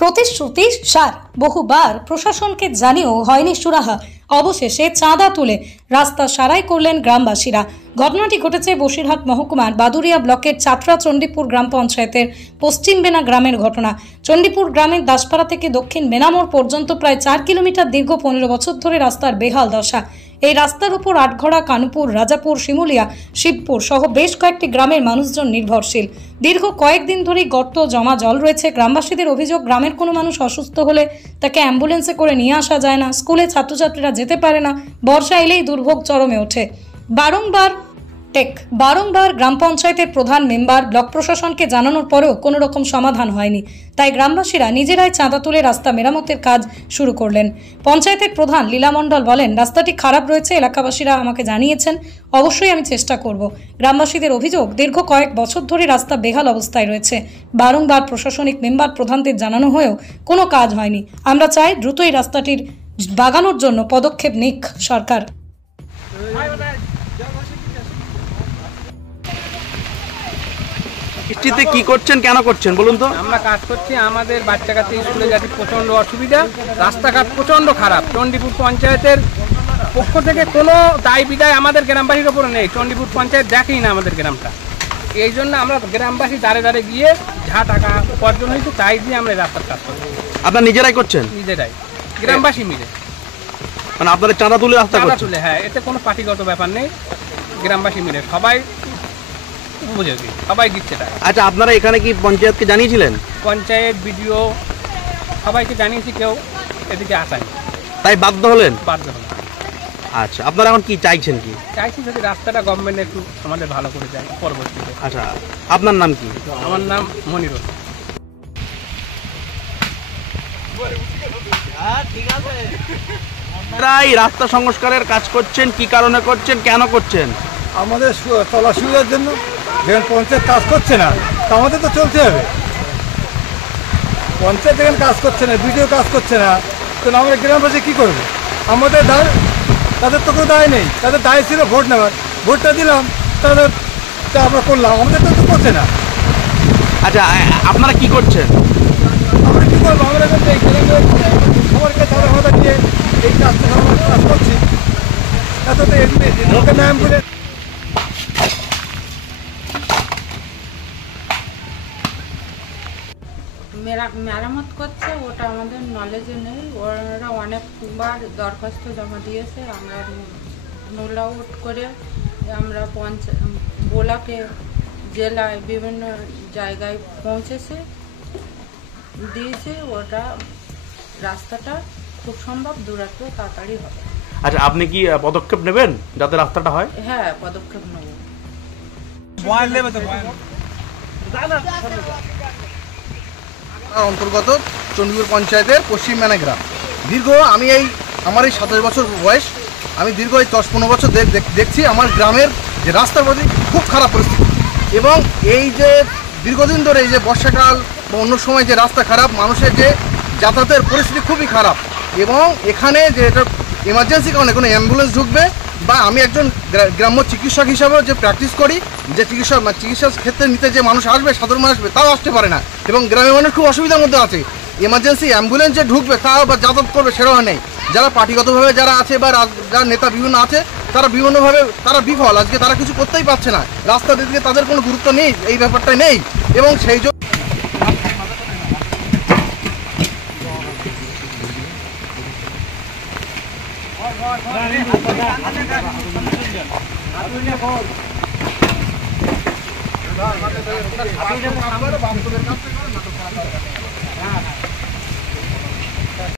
প্রতিশ্রুতি সার বহুবার প্রশাসনকে জানিয়েও হয়নি সুরাহা। অবশেষে চাঁদা তুলে রাস্তা সারাই করলেন গ্রামবাসীরা। ঘটনাটি ঘটেছে বসিরহাট মহকুমার বাদুরিয়া ব্লকের চাতরা চণ্ডীপুর গ্রাম পঞ্চায়েতের পশ্চিম বেনা গ্রামের ঘটনা। চণ্ডীপুর গ্রামের দাসপাড়া থেকে দক্ষিণ বেনামোড় পর্যন্ত প্রায় 4 কিলোমিটার দীর্ঘ 15 বছর ধরে রাস্তার বেহাল দশা। এই রাস্তার উপর আটঘড়া, কানুপুর, রাজাপুর, শিমুলিয়া, শিবপুর সহ বেশ কয়েকটি গ্রামের মানুষজন নির্ভরশীল। দীর্ঘ কয়েকদিন ধরেই গর্ত জমা জল রয়েছে। গ্রামবাসীদের অভিযোগ, গ্রামের কোনো মানুষ অসুস্থ হলে তাকে অ্যাম্বুলেন্সে করে নিয়ে আসা যায় না, স্কুলে ছাত্রছাত্রীরা যেতে পারে না, বর্ষা এলেই দুর্ভোগ চরমে ওঠে। বারংবার গ্রাম পঞ্চায়েতের প্রধান, মেম্বার, ব্লক প্রশাসনকে জানানোর পরেও কোনো রকম সমাধান হয়নি। তাই গ্রামবাসীরা নিজেরাই চাঁদা তুলে রাস্তা মেরামতের কাজ শুরু করলেন। পঞ্চায়েতের প্রধান লীলা মণ্ডল বলেন, রাস্তাটি খারাপ রয়েছে, এলাকাবাসীরা আমাকে জানিয়েছেন, অবশ্যই আমি চেষ্টা করব। গ্রামবাসীদের অভিযোগ, দীর্ঘ কয়েক বছর ধরে রাস্তা বেহাল অবস্থায় রয়েছে। বারংবার প্রশাসনিক মেম্বার, প্রধানদের জানানো হয়েও কোনো কাজ হয়নি। আমরা চাই দ্রুতই রাস্তাটির বাগানোর জন্য পদক্ষেপ নিক সরকার। বৃষ্টিতে কি করছেন, কেন করছেন বলুন তো? আমরা কাজ করছি, আমাদের বাচ্চা কাচ্চা স্কুলে যাতে প্রচণ্ড অসুবিধা, রাস্তাঘাট প্রচণ্ড খারাপ। চণ্ডীপুর পঞ্চায়েতের পক্ষ থেকে কোনো দায় বিদায় আমাদের গ্রামবাসীর ওপরে নেই। চণ্ডীপুর পঞ্চায়েত দেখেই না আমাদের গ্রামটা। এই জন্য আমরা গ্রামবাসী দাঁড়ে দাঁড়ে গিয়ে যা টাকা উপার্জন হয়েছে তাই দিয়ে আমরা রাস্তার কাজ করছি। আপনারা নিজেরাই করছেন? নিজেরাই, গ্রামবাসী মিলে। মানে আপনারা চাঁদা তুলে রাস্তা করছেন? তুলে, হ্যাঁ, এতে কোনো পার্টিগত ব্যাপার নেই, গ্রামবাসী মিলে সবাই উপযোগী, সবাই দিচ্ছে টাকা। আচ্ছা, আপনারা এখানে কি পঞ্চায়েতকে জানিয়েছিলেন? পঞ্চায়েত, বিডিও সবাইকে জানিয়েছি, কেউ এদিকে আসেনি। তাই বাধ্য হলেন? বাধ্য হলেন। আচ্ছা, আপনারা এখন কি চাইছেন? কি চাইছি যদি রাস্তাটা গভর্নমেন্ট একটু আমাদের ভালো করে যায় পরবর্তীতে। আচ্ছা, আপনার নাম কি? আমার নাম মনির হোসেন। আপনারা এই রাস্তা সংস্কারের কাজ করছেন, কি কারণে করছেন, কেন করছেন? আমাদের চলার সুবিধার জন্য। যখন পঞ্চায়েত কাজ করছে না, তা আমাদের তো চলতে হবে। পঞ্চায়েত যখন কাজ করছে না, বিডিও কাজ করছে না, তো আমরা গ্রামবাসী কী করবো? আমাদের দায়, তাদের তো কোনো দায় নেই। তাদের দায় ছিল ভোট নেওয়ার, ভোটটা দিলাম, তাদের আমরা করলাম, আমাদের তো করছে না। আচ্ছা, আপনারা কি করছেন? আমরা কী করবো? আমরা এখন এই গ্রামের সবারকে তারা আমাদের নিয়ে এই কাজটা কাজ করছি। এত তো লোকের নাম বলে মেরামত করছে, ওটা আমাদের নলেজে নেই। ওরা অনেকবার দরখাস্ত জমা দিয়েছে, আমরা নোল আউট করে আমরা ব্লকে, জেলায় বিভিন্ন জায়গায় পৌঁছেছে, দিয়েছে। ওটা রাস্তাটা খুব সম্ভব দূরত্ব তাড়াতাড়ি হবে। আচ্ছা, আপনি কি পদক্ষেপ নেবেন যাতে রাস্তাটা হয়? হ্যাঁ, পদক্ষেপ নেব। অন্তর্গত চণ্ডীপুর পঞ্চায়েতের পশ্চিম বেনা গ্রাম। আমার এই 27 বছর বয়স। আমি দীর্ঘ এই 10-15 বছর দেখছি আমার গ্রামের যে রাস্তার প্রতি খুব খারাপ পরিস্থিতি। এবং এই যে দীর্ঘদিন ধরে এই যে বর্ষাকাল বা অন্য সময় যে রাস্তা খারাপ, মানুষের যে যাতায়াতের পরিস্থিতি খুবই খারাপ। এবং এখানে যে এটা এমার্জেন্সি কারণে কোনো অ্যাম্বুলেন্স ঢুকবে, বা আমি একজন গ্রাম্য চিকিৎসক হিসাবেও যে প্র্যাকটিস করি, যে চিকিৎসার ক্ষেত্রে নিতে যে মানুষ আসবে, সাধারণ মানুষ আসবে, তাও আসতে পারে না। এবং গ্রামের মানুষ খুব অসুবিধার মধ্যে আছে। এমার্জেন্সি অ্যাম্বুলেন্স যে ঢুকবে তাও বা যাতায়াত করবে সেটাও নেই। যারা পার্টিগতভাবে যারা আছে বা যারা নেতা বিভিন্ন আছে, তারা বিভিন্নভাবে তারা বিফল। আজকে তারা কিছু করতেই পারছে না। রাস্তার দিকে তাদের কোনো গুরুত্ব নেই, এই ব্যাপারটাই নেই। এবং সেই জন্য